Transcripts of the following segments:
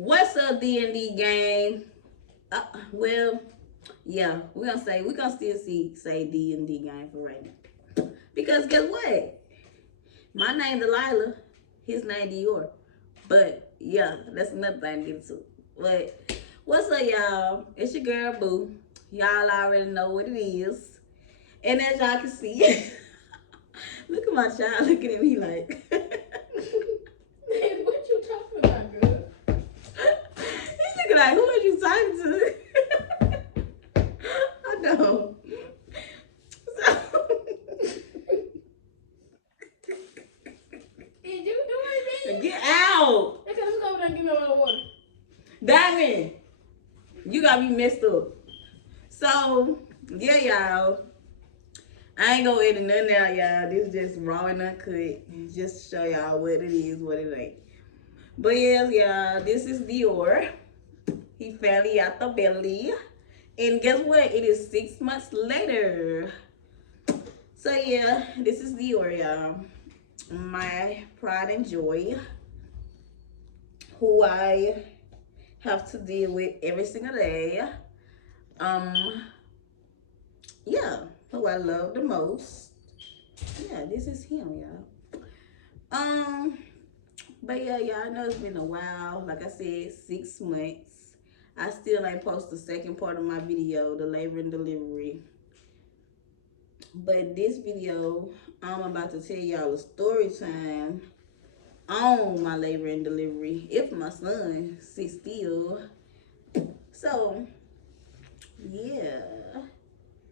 What's up, D&D gang? Well, yeah, we gonna still say D&D gang for right now. Because guess what? My name Delilah, his name Dior. But yeah, that's another thing to get into. But what's up, y'all? It's your girl Boo. Y'all already know what it is. And as y'all can see, look at my child looking at me like. Man, what you talking about, girl? He's looking like, who are you talking to? I know. So, Did you do anything? get out. Okay, let me go over there and give me a little water. Diamond, you got me messed up. So, yeah, y'all. I ain't gonna edit nothing out, y'all. This is just raw and uncut. Just to show y'all what it is, what it ain't. But yes, y'all, this is Dior. He finally out the belly. And guess what? It is 6 months later. So yeah, this is Dior, y'all. My pride and joy. Who I have to deal with every single day. Yeah, who I love the most. Yeah, this is him, y'all. But yeah, y'all, I know it's been a while. Like I said, 6 months. I still ain't post the second part of my video, the labor and delivery. But this video, I'm about to tell y'all a story time on my labor and delivery. If my son sits still. So, yeah.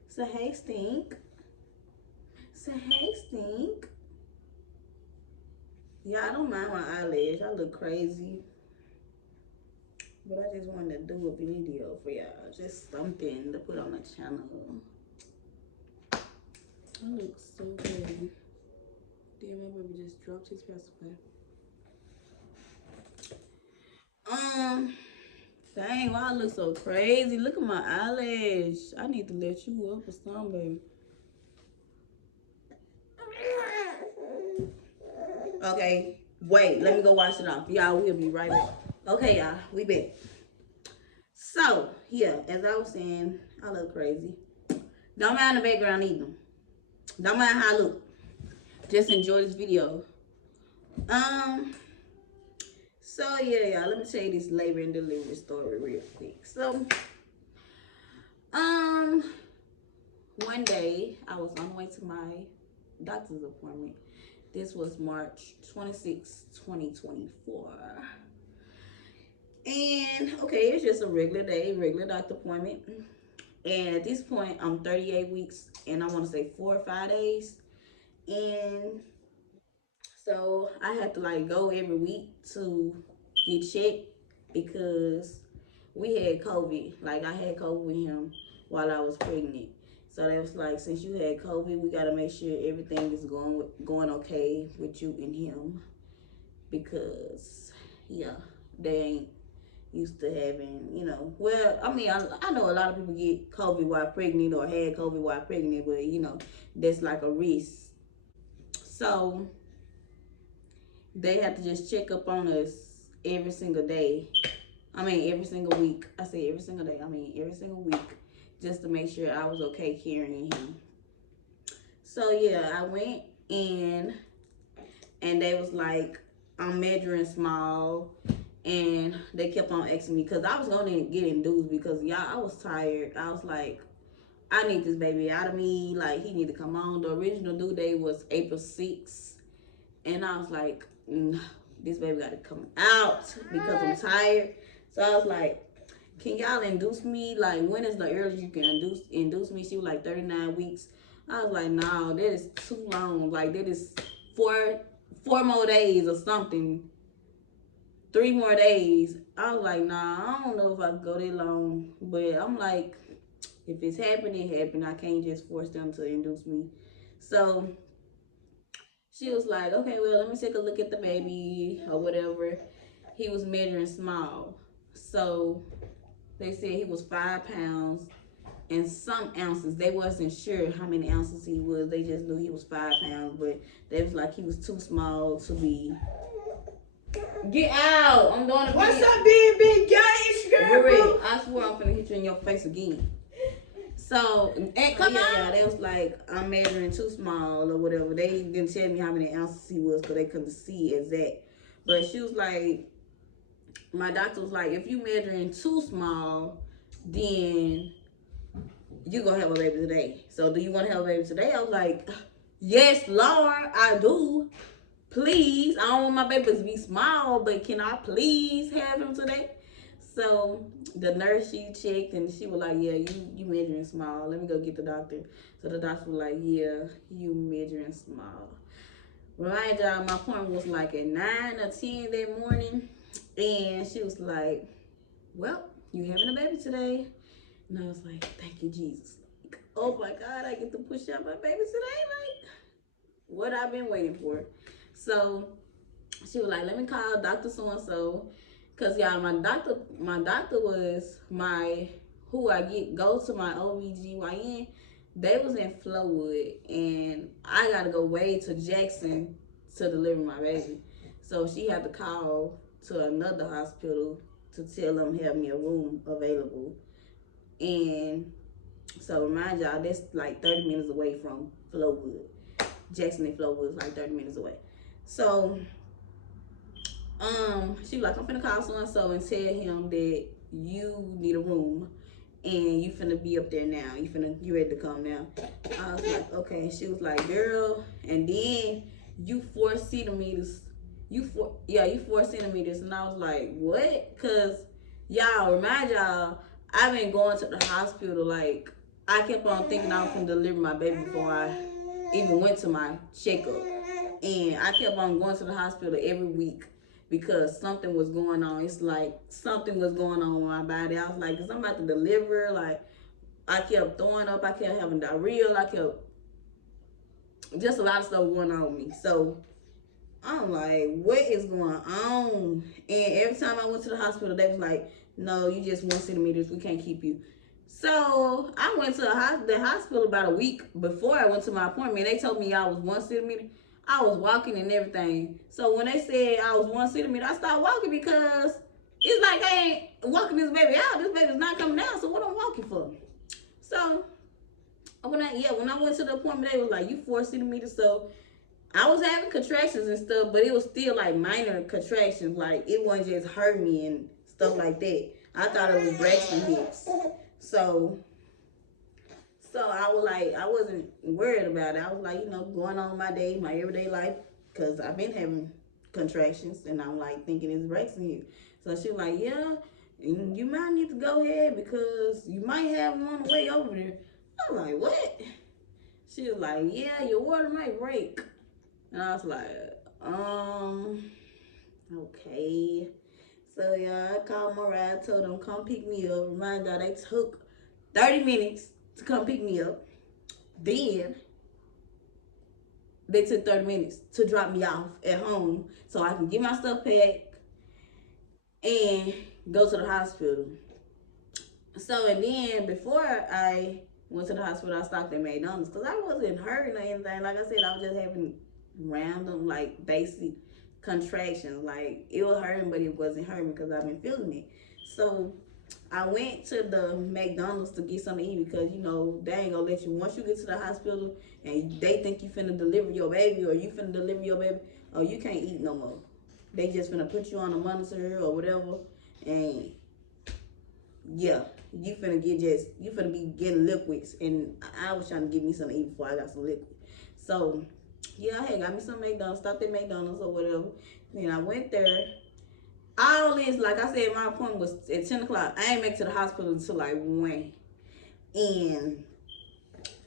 So, hey, Stink. So, hey, Stink. Yeah, I don't mind my eyelash. I look crazy. But I just wanted to do a video for y'all. Just something to put on the channel. I look so crazy. Damn, my baby just dropped his pacifier. Dang, why I look so crazy? Look at my eyelash. I need to let you up or something, baby. Okay, wait, let me go wash it off. Y'all, we'll be right back. Okay, y'all, we back. So, yeah, as I was saying, I look crazy. Don't mind the background either. Don't mind how I look. Just enjoy this video. So yeah, y'all, let me tell you this labor and delivery story real quick. So, one day I was on the way to my doctor's appointment. This was March 26, 2024. And okay, it's just a regular day, regular doctor appointment. And at this point, I'm 38 weeks and I want to say 4 or 5 days. And so I had to like go every week to get checked because we had COVID. Like I had COVID with him while I was pregnant. So they was like, since you had COVID, we gotta make sure everything is going okay with you and him, because yeah, they ain't used to having, you know. Well, I mean, I know a lot of people get COVID while pregnant or had COVID while pregnant, but you know, that's like a risk. So they have to just check up on us every single day. I mean, every single week. I say every single day. I mean, every single week, just to make sure I was okay carrying him. So yeah, I went in and they was like, I'm measuring small. And they kept on asking me, because I was going to get induced because, y'all, I was tired. I was like, I need this baby out of me. Like, he need to come on. The original due date was April 6th. And I was like, this baby got to come out because I'm tired. So I was like, can y'all induce me? Like, when is the earliest you can induce me? She was like 39 weeks. I was like, no, that is too long. Like, that is four more days or something. 3 more days. I was like, nah, I don't know if I can go that long. But I'm like, if it's happening, it happened. I can't just force them to induce me. So she was like, okay, well, let me take a look at the baby or whatever. He was measuring small. So they said he was 5 pounds and some ounces. They wasn't sure how many ounces he was. They just knew he was 5 pounds. But they was like, he was too small to be. Get out! I'm doing a video. What's up, BB? I swear I'm finna hit you in your face again. So, and Come yeah, they was like, I'm measuring too small or whatever. They didn't tell me how many ounces he was because they couldn't see exact. But she was like, my doctor was like, if you measuring too small, then you gonna have a baby today. So do you want to have a baby today? I was like, yes, Lord, I do. Please, I don't want my baby to be small, but can I please have him today? So the nurse, she checked and she was like, yeah, you measuring small. Let me go get the doctor. So the doctor was like, yeah, you measuring small. Remind y'all, my appointment was like at 9 or 10 that morning. And she was like, well, you having a baby today. And I was like, thank you, Jesus. Like, oh my God, I get to push out my baby today. Like, what I've been waiting for. So she was like, let me call Dr. So-and-so. Cause y'all, my doctor was who I go to my OBGYN. They was in Flowood and I gotta go way to Jackson to deliver my baby. So she had to call to another hospital to tell them have me a room available. And so remind y'all, that's like 30 minutes away from Flowood. Jackson and Flowood is like 30 minutes away. So she was like, I'm finna call so-and-so and tell him that you need a room and you finna be up there now. You ready to come now. I was like, okay. She was like, girl, and then you 4 centimeters. You 4 centimeters. And I was like, what? Cause y'all, remind y'all, I've been going to the hospital. Like, I kept on thinking I was gonna deliver my baby before I even went to my checkup. And I kept on going to the hospital every week because something was going on. It's like something was going on with my body. I was like, because I'm about to deliver. Like, I kept throwing up. I kept having diarrhea. I kept just a lot of stuff going on with me. So I'm like, what is going on? And every time I went to the hospital, they was like, no, you just 1 centimeters. We can't keep you. So I went to the hospital about a week before I went to my appointment. They told me I was 1 centimeter. I was walking and everything. So when they said I was 1 centimeter, I stopped walking because it's like I ain't walking this baby out. This baby's not coming out. So what I'm walking for? So when I went to the appointment, they was like, you 4 centimeters. So I was having contractions and stuff, but it was still like minor contractions. Like it wasn't just hurt me and stuff like that. I thought it was Braxton Hicks. So I was like, I wasn't worried about it. I was like, going on my day, my everyday life, because I've been having contractions, and I'm like thinking it's Braxton Hicks. So she was like, yeah, you might need to go ahead because you might have one on the way over there. I was like, what? She was like, yeah, your water might break. And I was like, okay. So yeah, I called my ride, told them come pick me up. Remind y'all, they took 30 minutes to come pick me up. Then they took 30 minutes to drop me off at home so I can get my stuff packed and go to the hospital. So, and then before I went to the hospital, I stopped at McDonald's because I wasn't hurting or anything. Like I said, I was just having random, like, basic contractions. Like, it was hurting, but it wasn't hurting because I've been feeling it. So I went to the McDonald's to get something to eat because, they ain't gonna let you, once you get to the hospital and they think you finna deliver your baby or you finna deliver your baby, oh, you can't eat no more. They just finna put you on a monitor or whatever, and yeah, you finna be getting liquids, and I was trying to get me something to eat before I got some liquid. So yeah, I had got me some McDonald's, stopped at McDonald's or whatever. Then I went there. All this, like I said, my appointment was at 10 o'clock. I ain't make it to the hospital until like 1. And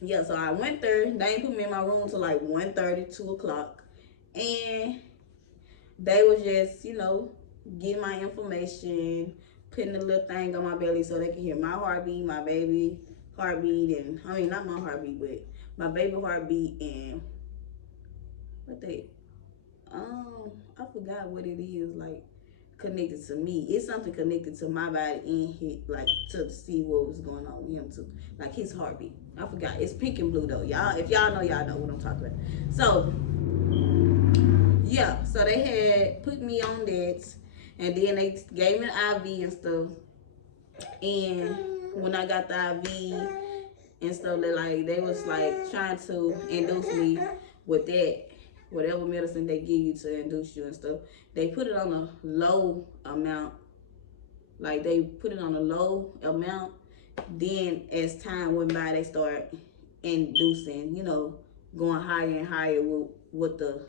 yeah, so I went there. They ain't put me in my room till like 1:30, 2 o'clock. And they was just, getting my information, putting a little thing on my belly so they can hear my heartbeat, my baby heartbeat, and I mean, not my heartbeat, but my baby heartbeat, and I forgot what it is, like, connected to me. It's something connected to my body and his, like, to see what was going on with him too, like his heartbeat. I forgot. It's pink and blue though, y'all. If y'all know what I'm talking about. So yeah, so they had put me on that, and then they gave me an IV and stuff. And when I got the IV and stuff, they was like trying to induce me with that, whatever medicine they give you to induce you and stuff. They put it on a low amount. Like they put it on a low amount. Then as time went by, they start inducing, going higher and higher with what the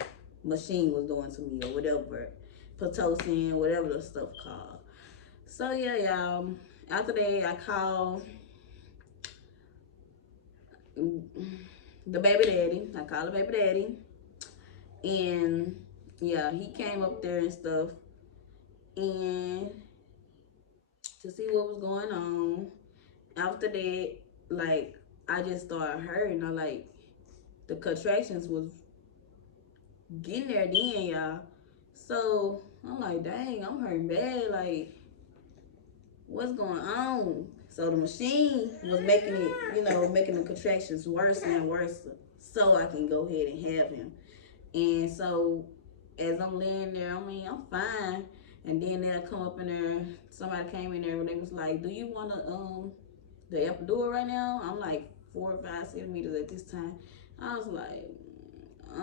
machine was doing to me or whatever, Pitocin, whatever the stuff called. So yeah, y'all. After that, I called the baby daddy. I called the baby daddy, and yeah, he came up there and stuff, and to see what was going on. After that, I just started hurting. The contractions was getting there then, y'all. So I'm like, dang, I'm hurting bad. Like, what's going on? So the machine was making it, making the contractions worse and worse, so I can go ahead and have him. And so as I'm laying there, I'm fine. And then they'll come up in there. Somebody came in there and they was like, "Do you want the epidural right now?" I'm like 4 or 5 centimeters at this time. I was like, I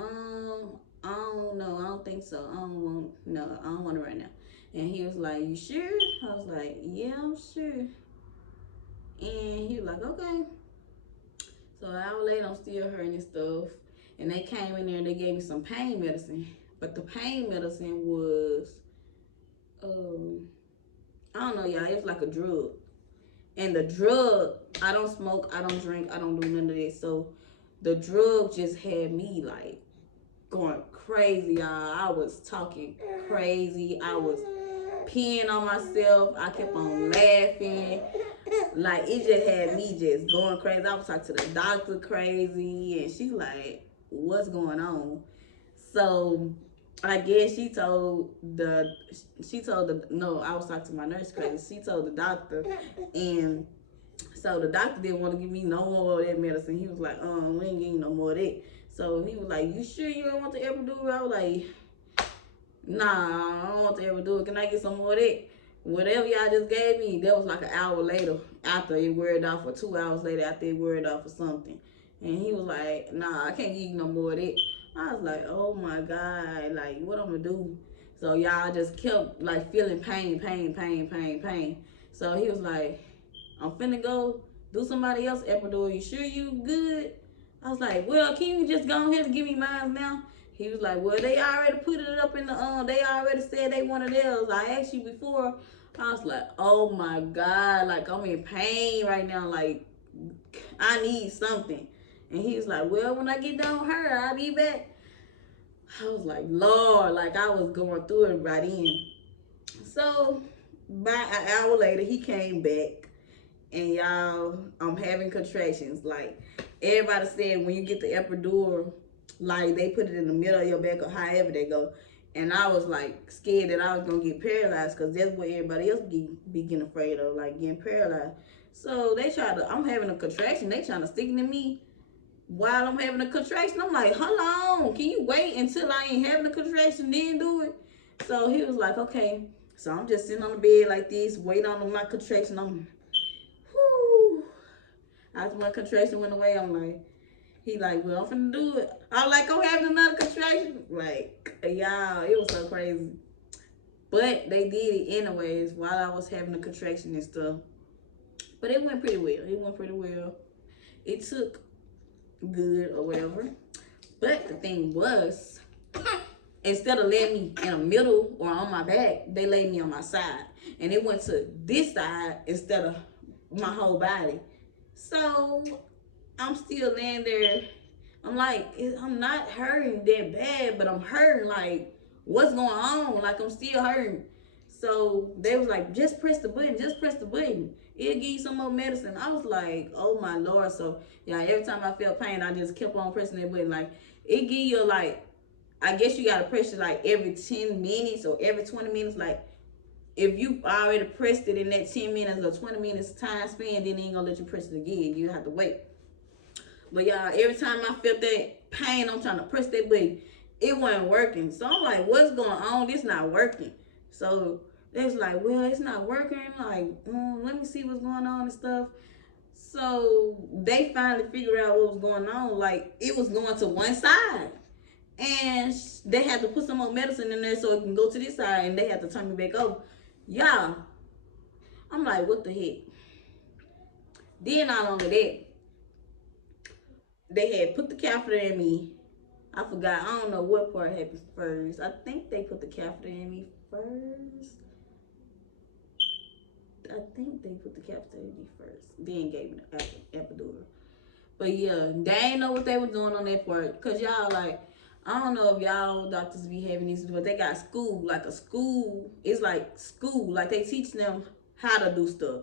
don't know. I don't think so. I don't want it right now. And he was like, "You sure?" I was like, "Yeah, I'm sure." And he was like, "Okay." So an hour later, I'm still hurting and stuff. And they came in there and they gave me some pain medicine. But the pain medicine was, I don't know, y'all. It was like a drug. And the drug, I don't smoke, I don't drink, I don't do none of this. So the drug just had me like going crazy, y'all. I was talking crazy. I was peeing on myself. I kept on laughing. Like, it just had me just going crazy. I was talking to the doctor crazy, and she like, "What's going on?" So I guess no, I was talking to my nurse crazy. She told the doctor, and so the doctor didn't want to give me no more of that medicine. He was like, we ain't getting no more of that. So he was like, "You sure you don't want the epidural?" I was like, "Nah, I don't want the epidural. Can I get some more of that?" Whatever y'all just gave me, that was like an hour later after it weared off, or 2 hours later after it weared off or something. And he was like, "Nah, I can't give you no more of that." I was like, "Oh my God, like, what I'm gonna do?" So y'all just kept like feeling pain. So he was like, "I'm finna go do somebody else epidural. You sure you good?" I was like, "Well, can you just go ahead and give me mine now?" He was like, "Well, they already put it up in the they already said they wanted theirs. I asked you before." I was like, "Oh my God, like, I'm in pain right now. Like, I need something." And he was like, "Well, when I get done with her, I'll be back." I was like, Lord, like, I was going through it right in. So by an hour later, he came back, and y'all, I'm having contractions. Like, everybody said when you get the epidural, like, they put it in the middle of your back or however they go. And I was like scared that I was gonna get paralyzed, because that's what everybody else be getting afraid of, like getting paralyzed. So I'm having a contraction, they trying to stick it in me while I'm having a contraction. I'm like, "Hold on, can you wait until I ain't having a contraction then do it?" So he was like, "Okay." So I'm just sitting on the bed like this, waiting on my contraction. Whoo. After my contraction went away, I'm like, he like, "Well, I'm finna do it." I was like, "I'm having another contraction." Like, y'all, it was so crazy. But they did it anyways while I was having a contraction and stuff. But it went pretty well. It took good or whatever. But the thing was, instead of laying me in the middle or on my back, they laid me on my side. And it went to this side instead of my whole body. So I'm still laying there. I'm like, I'm not hurting that bad, but I'm hurting. Like, what's going on? Like, I'm still hurting. So they was like, "Just press the button. Just press the button. It'll give you some more medicine." I was like, "Oh my Lord." So yeah, every time I felt pain, I just kept on pressing that button. Like, it give you like, I guess you gotta press it like every 10 minutes or every 20 minutes. Like, if you already pressed it in that 10 minutes or 20 minutes time span, then they ain't gonna let you press it again. You have to wait. But y'all, every time I felt that pain, I'm trying to press that button, it wasn't working. So I'm like, "What's going on? This not working." So They was like, well, it's not working. Like, let me see what's going on and stuff. So they finally figured out what was going on. Like, it was going to one side. And they had to put some more medicine in there so it can go to this side, and they had to turn me back over. Y'all, I'm like, what the heck? Then not only that, they had put the catheter in me. I forgot. I don't know what part happened first. I think they put the catheter in me first. I think they put the catheter in me first. Then gave me the epidural. But yeah, they ain't know what they were doing on that part. Cause y'all like, I don't know if y'all doctors be having these, but they got school, like a school. It's like school, like they teach them how to do stuff.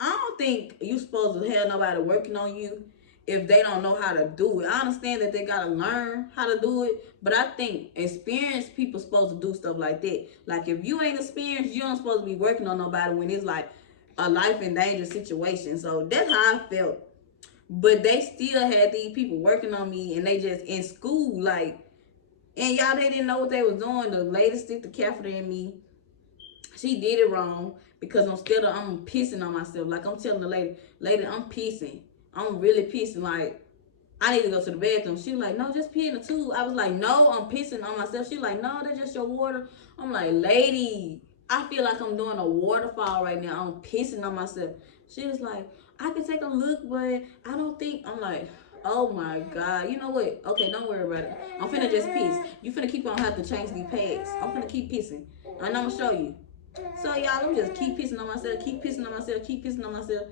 I don't think you supposed to have nobody working on you if they don't know how to do it. I understand that they gotta learn how to do it, but I think experienced people supposed to do stuff like that. Like if you ain't experienced, you don't supposed to be working on nobody when it's like a life and danger situation. So that's how I felt. But they still had these people working on me, and they just in school, like, and y'all, they didn't know what they was doing. The lady stick the catheter in me. She did it wrong because I'm pissing on myself. Like I'm telling the lady, I'm pissing. I'm really pissing. Like I need to go to the bathroom. She was like, no, just pee in the tube. I was like, no, I'm pissing on myself. She was like, no, that's just your water. I'm like, lady, I feel like I'm doing a waterfall right now. I'm pissing on myself. She was like, I can take a look, but I don't think. I'm like, oh my God. You know what? Okay, don't worry about it. I'm finna just piss. You finna keep on having to change these pads. I'm finna keep pissing. And I'm gonna show you. So y'all, I'm just keep pissing on myself, keep pissing on myself, keep pissing on myself.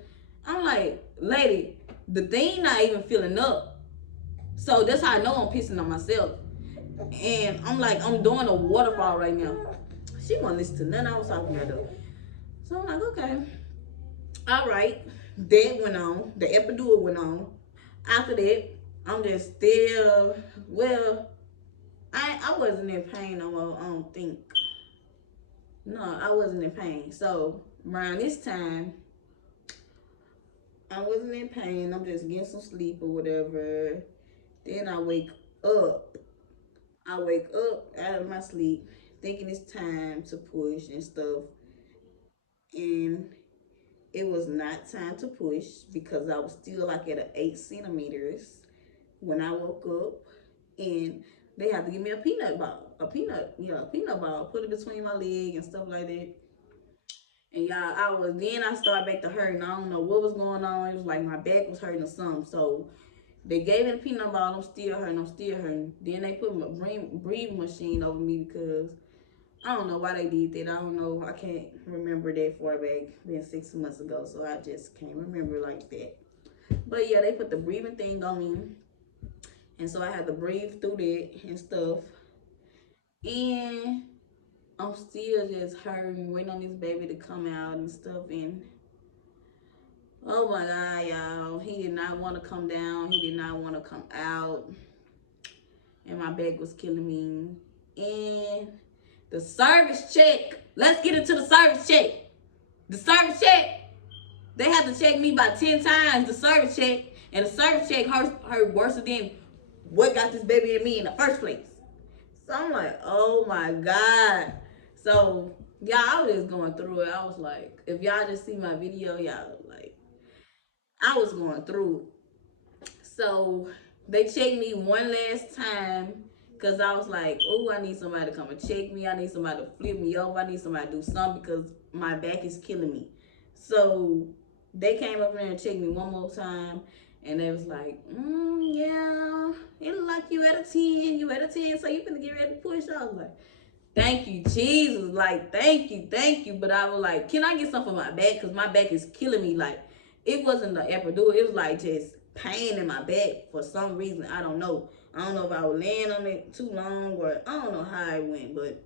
I'm like, lady, the thing not even filling up. So that's how I know I'm pissing on myself. And I'm like, I'm doing a waterfall right now. She won't listen to nothing I was talking about though. So I'm like, okay. All right. That went on. The epidural went on. After that, I'm just still, well, I wasn't in pain no more, I don't think. No, I wasn't in pain. So around this time, I wasn't in pain. I'm just getting some sleep or whatever. Then I wake up. I wake up out of my sleep thinking it's time to push and stuff. And it was not time to push because I was still like at 8 centimeters when I woke up. And they had to give me a peanut ball. A peanut ball. Put it between my leg and stuff like that. And y'all, I started back to hurting. I don't know what was going on. It was like my back was hurting or something. So they gave me the peanut ball. I'm still hurting. Then they put my breathing machine over me because I don't know why they did that. I don't know. I can't remember that far back. Been 6 months ago. So I just can't remember like that. But yeah, they put the breathing thing on me. And so I had to breathe through that and stuff. And I'm still just hurting, waiting on this baby to come out and stuff. And oh my God, y'all, he did not want to come down. He did not want to come out. And my back was killing me. And the service check, let's get into the service check. The service check, they had to check me by 10 times, the service check. And the service check hurt worse than what got this baby in me in the first place. So I'm like, oh my God. So, y'all, I was just going through it. I was like, if y'all just see my video, y'all, like, I was going through it. So, they checked me one last time because I was like, oh, I need somebody to come and check me. I need somebody to flip me over. I need somebody to do something because my back is killing me. So, they came up there and checked me one more time. And they was like, yeah, it look like you at a 10. You at a 10, so you finna get ready to push. I was like, thank you, Jesus. Like, thank you. But I was like, can I get something for my back? Because my back is killing me. Like, it wasn't the epidural. It was like just pain in my back for some reason. I don't know. I don't know if I was laying on it too long or I don't know how it went. But,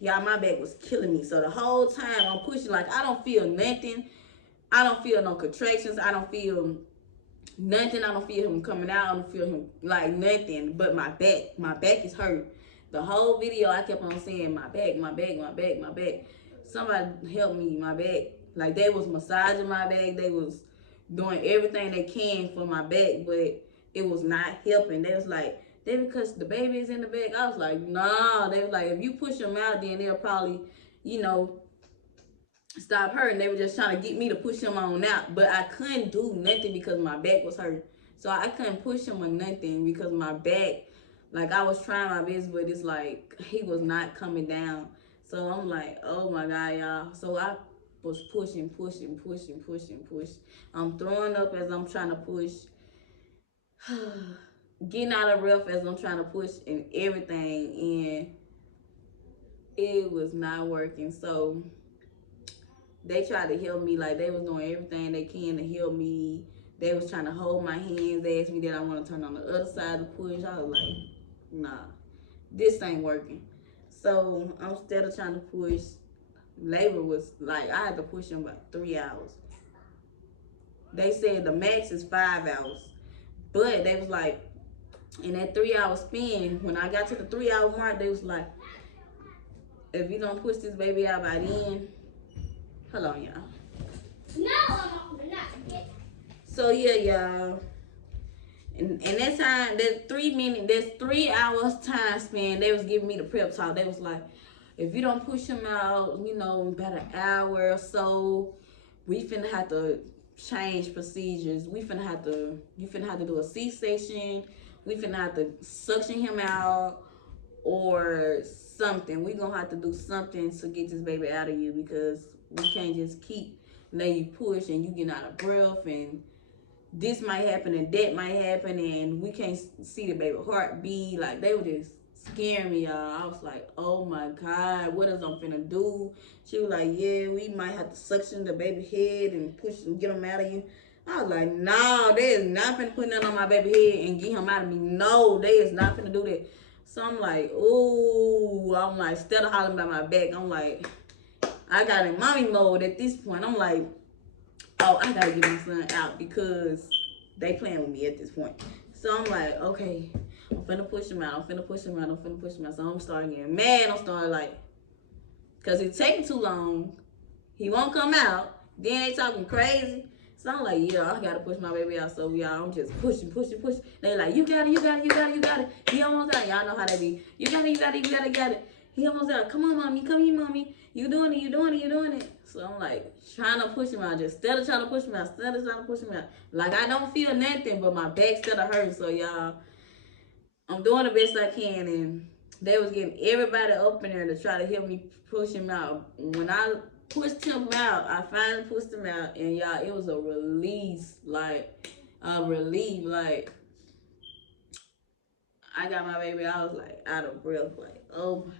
y'all, my back was killing me. So the whole time I'm pushing, like, I don't feel nothing. I don't feel no contractions. I don't feel nothing. I don't feel him coming out. I don't feel him like nothing but my back is hurt. The whole video I kept on saying my back. Somebody help me, my back. Like they was massaging my back. They was doing everything they can for my back, but it was not helping. They was like, they because the baby is in the back. I was like, nah. They was like, if you push him out, then they'll probably you know, stop hurting. They were just trying to get me to push him on out, but I couldn't do nothing because my back was hurting. So I couldn't push him or nothing because my back, like I was trying my best, but it's like he was not coming down. So I'm like, oh my God, y'all. So I was pushing. I'm throwing up as I'm trying to push, getting out of breath as I'm trying to push and everything, and it was not working. So they tried to help me, like they was doing everything they can to help me. They was trying to hold my hands. They asked me did I want to turn on the other side to push. I was like, nah, this ain't working. So instead of trying to push, labor was like I had to push them about 3 hours. They said the max is 5 hours, but they was like in that 3 hour span. When I got to the 3 hour mark, they was like, if you don't push this baby out by then, hold on, y'all. No, I'm not. So yeah, y'all. And that time, that 3 minute, that's 3 hours time span, they was giving me the prep talk. They was like, if you don't push him out, you know, about an hour or so, we finna have to change procedures. You finna have to do a C-section. We finna have to suction him out or something. We gonna have to do something to get this baby out of you because we can't just keep letting you push and you getting out of breath and this might happen and that might happen and we can't see the baby heartbeat. Like they were just scaring me, y'all. I was like, oh my God, what is I'm finna do? She was like, yeah, we might have to suction the baby head and push and get him out of you. I was like, no, they is not finna put nothing on my baby head and get him out of me. No, they is not finna do that. So I'm like, ooh, I'm like, instead of hollering about my back, I'm like, I got in mommy mode at this point. I'm like, oh, I gotta get my son out because they playing with me at this point. So I'm like, okay, I'm finna push him out. So I'm starting getting mad. I'm starting like, cause it's taking too long. He won't come out. Then they talking crazy. So I'm like, yeah, I gotta push my baby out. So y'all, I'm just pushing. They like, you got it. He almost out. Y'all know how they be. You got it. He almost out. Come on, mommy. Come here, mommy. You doing it. So I'm like trying to push him out. Just instead of trying to push him out. Like I don't feel nothing, but my back still hurting. So y'all, I'm doing the best I can, and they was getting everybody up in there to try to help me push him out. When I pushed him out, I finally pushed him out, and y'all, it was a release, like a relief. Like I got my baby, I was like out of breath, like oh my,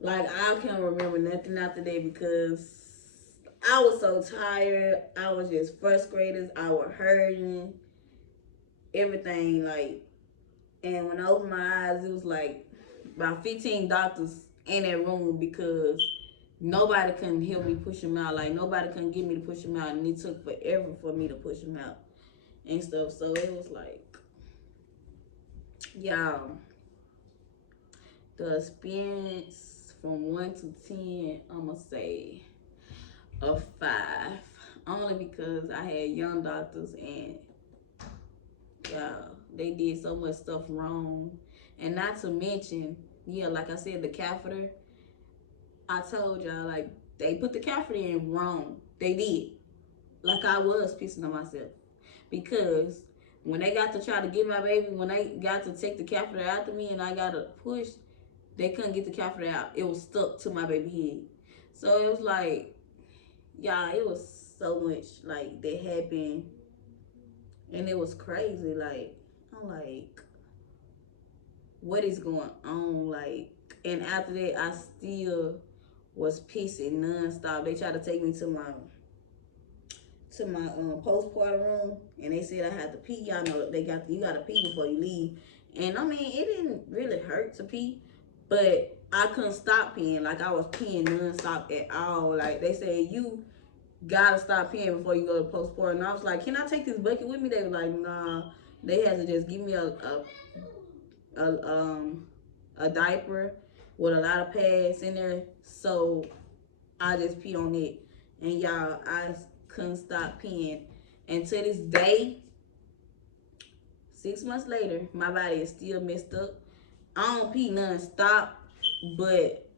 like I can't remember nothing after that because I was so tired. I was just frustrated. I was hurting, everything like. And when I opened my eyes, it was like about 15 doctors in that room because nobody couldn't help me push him out. Like nobody couldn't get me to push him out, and it took forever for me to push him out and stuff. So it was like, y'all, the experience from 1 to 10, I'ma say a 5, only because I had young doctors and y'all, they did so much stuff wrong, and not to mention, yeah, like I said, the catheter. I told y'all, like, they put the catheter in wrong. They did. Like, I was pissing on myself. Because when they got to try to get my baby, when they got to take the catheter out of me and I got to push, they couldn't get the catheter out. It was stuck to my baby head. So it was like, y'all, it was so much, like, that happened. And it was crazy. Like, I'm like, what is going on? Like, and after that, I still was pissing nonstop. They tried to take me to my postpartum room, and they said I had to pee. Y'all know you gotta pee before you leave. And I mean, it didn't really hurt to pee, but I couldn't stop peeing. Like I was peeing nonstop at all. Like they said, you gotta stop peeing before you go to postpartum. And I was like, can I take this bucket with me? They were like, nah. They had to just give me a diaper with a lot of pads in there, so I just pee on it. And y'all, I couldn't stop peeing. And to this day, 6 months later, my body is still messed up. I don't pee non-stop, but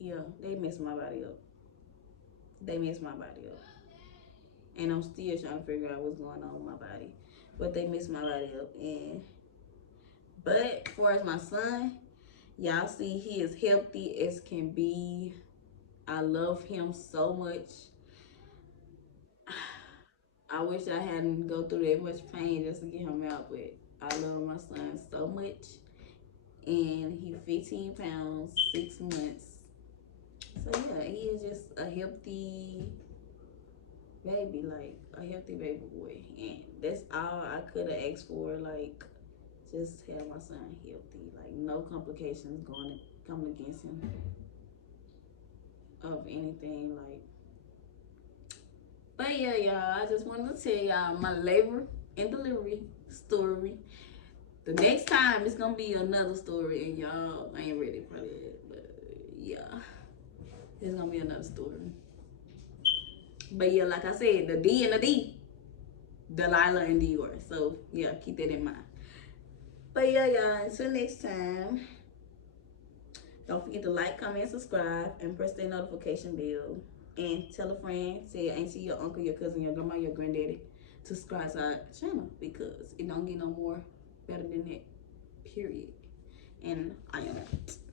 Yeah, they messed my body up. They messed my body up. And I'm still trying to figure out what's going on with my body. But they messed my body up. But for as my son, y'all see he is healthy as can be. I love him so much. I wish I hadn't go through that much pain just to get him out, but I love my son so much. And he's 15 pounds, 6 months. So yeah, he is just a healthy baby, like a healthy baby boy. And that's all I could have asked for, like just have my son healthy, like no complications coming against him of anything, like. But yeah, y'all, I just wanted to tell y'all my labor and delivery story. The next time it's gonna be another story, and y'all ain't ready for that. But yeah, it's gonna be another story. But yeah, like I said, the D and the D, Delilah and Dior. So yeah, keep that in mind. But yeah, y'all, until next time, don't forget to like, comment, subscribe, and press that notification bell. And tell a friend, say your auntie, your uncle, your cousin, your grandma, your granddaddy to subscribe to our channel because it don't get no more better than that. Period. And I am out.